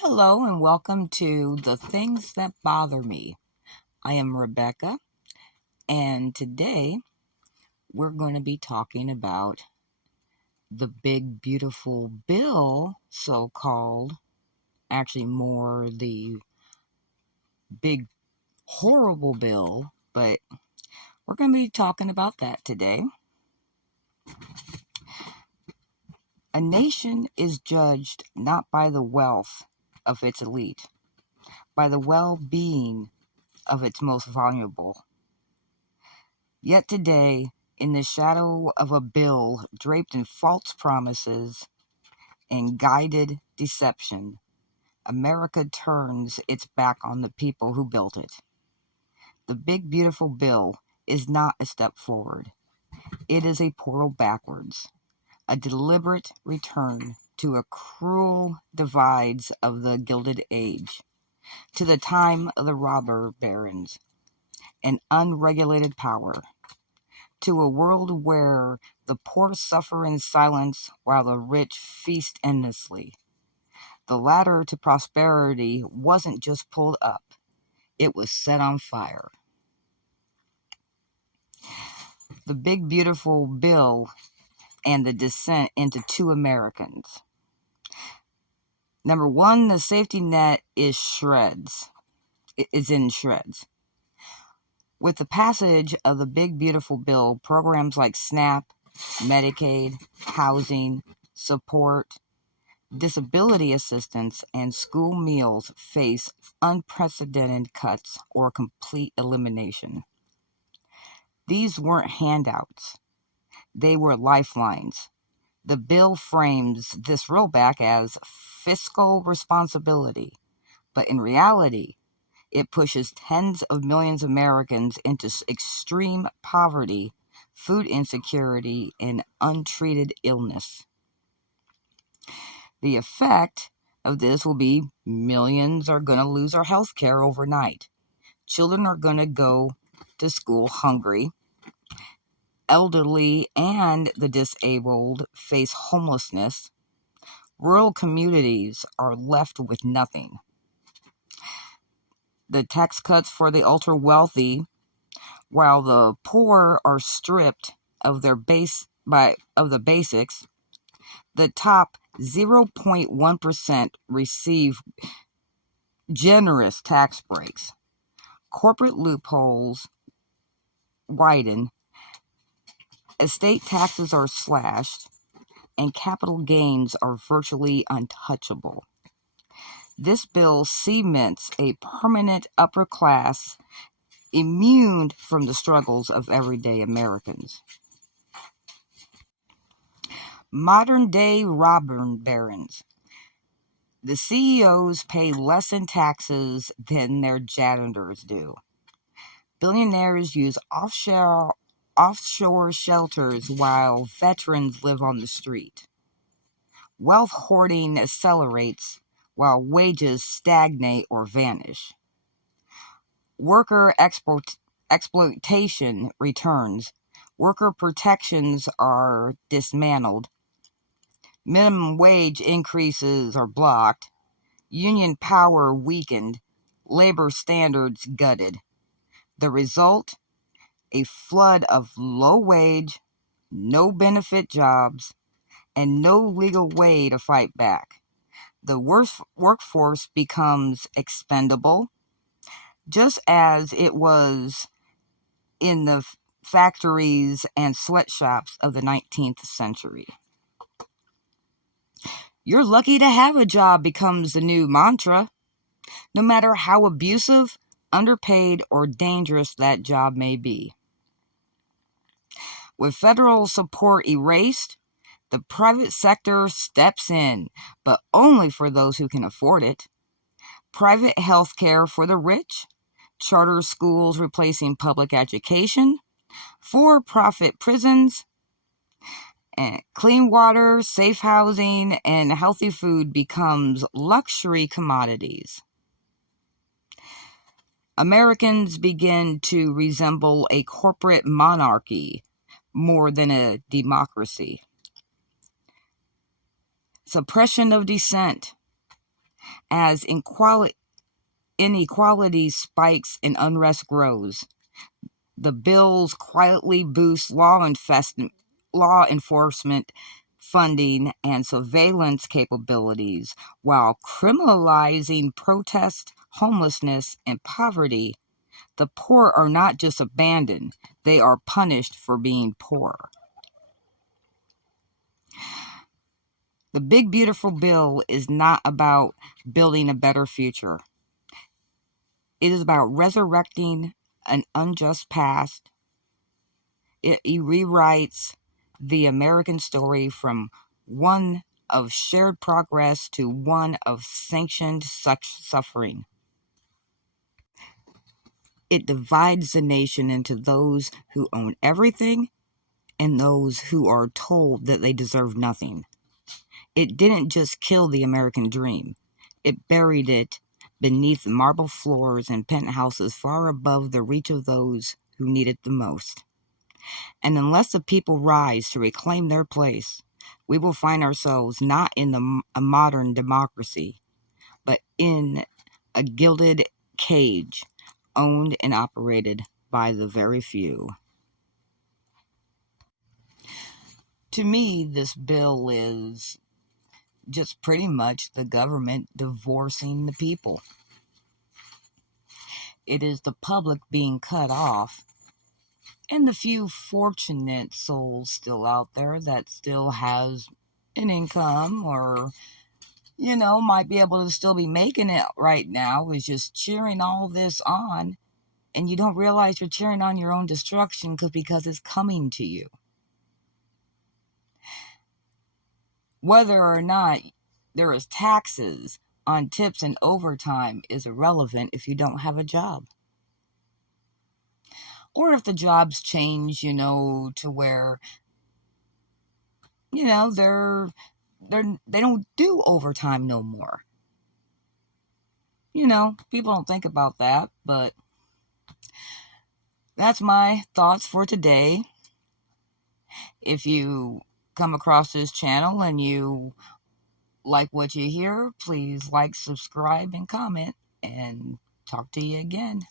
Hello and welcome to The Things That Bother Me. I am Rebecca, and today we're going to be talking about the big, beautiful bill, so called. Actually, more the big, horrible bill, but we're going to be talking about that today. A nation is judged not by the wealth of its elite, by the well being of its most vulnerable. Yet today, in the shadow of a bill draped in false promises and guided deception, America turns its back on the people who built it. The big, beautiful bill is not a step forward. It is a portal backwards, a deliberate return to a cruel divides of the Gilded Age, to the time of the robber barons and unregulated power, to a world where the poor suffer in silence while the rich feast endlessly. The ladder to prosperity wasn't just pulled up, it was set on fire. The big, beautiful bill and the descent into two Americans. Number one, the safety net is shreds. It is in shreds. With the passage of the big, beautiful bill, programs like SNAP, Medicaid, housing, support, disability assistance, and school meals face unprecedented cuts or complete elimination. These weren't handouts, they were lifelines. The bill frames this rollback as fiscal responsibility, but in reality, it pushes tens of millions of Americans into extreme poverty, food insecurity, and untreated illness. The effect of this will be millions are going to lose their health care overnight. Children are going to go to school hungry. Elderly and the disabled face homelessness. Rural communities are left with nothing. The tax cuts for the ultra wealthy, while the poor are stripped of their of the basics. The top 0.1% receive generous tax breaks. Corporate loopholes widen, estate taxes are slashed, and capital gains are virtually untouchable. This bill cements a permanent upper class immune from the struggles of everyday Americans. Modern day robber barons. The CEOs pay less in taxes than their janitors do. Billionaires use offshore shelters while veterans live on the street. Wealth hoarding accelerates while wages stagnate or vanish. Worker exploitation returns. Worker protections are dismantled. Minimum wage increases are blocked. Union power weakened. Labor standards gutted. The result? A flood of low-wage, no-benefit jobs, and no legal way to fight back. The workforce becomes expendable, just as it was in the factories and sweatshops of the 19th century. You're lucky to have a job becomes the new mantra, no matter how abusive, underpaid, or dangerous that job may be. With federal support erased, the private sector steps in, but only for those who can afford it. Private health care for the rich, charter schools replacing public education, for-profit prisons, and clean water, safe housing, and healthy food becomes luxury commodities. Americans begin to resemble a corporate monarchy more than a democracy. Suppression of dissent. As inequality spikes and unrest grows, the bills quietly boost law enforcement funding and surveillance capabilities while criminalizing protest, homelessness, and poverty. The poor are not just abandoned, they are punished for being poor. The Big Beautiful Bill is not about building a better future. It is about resurrecting an unjust past. It rewrites the American story from one of shared progress to one of sanctioned suffering. It divides the nation into those who own everything and those who are told that they deserve nothing. It didn't just kill the American dream, it buried it beneath marble floors and penthouses far above the reach of those who need it the most. And unless the people rise to reclaim their place, we will find ourselves not in a modern democracy, but in a gilded cage owned and operated by the very few. To me, this bill is just pretty much the government divorcing the people. It is the public being cut off, and the few fortunate souls still out there that still has an income or, might be able to still be making it right now is just cheering all this on, and you don't realize you're cheering on your own destruction because it's coming to you. Whether or not there is taxes on tips and overtime is irrelevant if you don't have a job. Or if the jobs change, to where, they don't do overtime no more. People don't think about that, but that's my thoughts for today. If you come across this channel and you like what you hear, please like, subscribe, and comment, and talk to you again.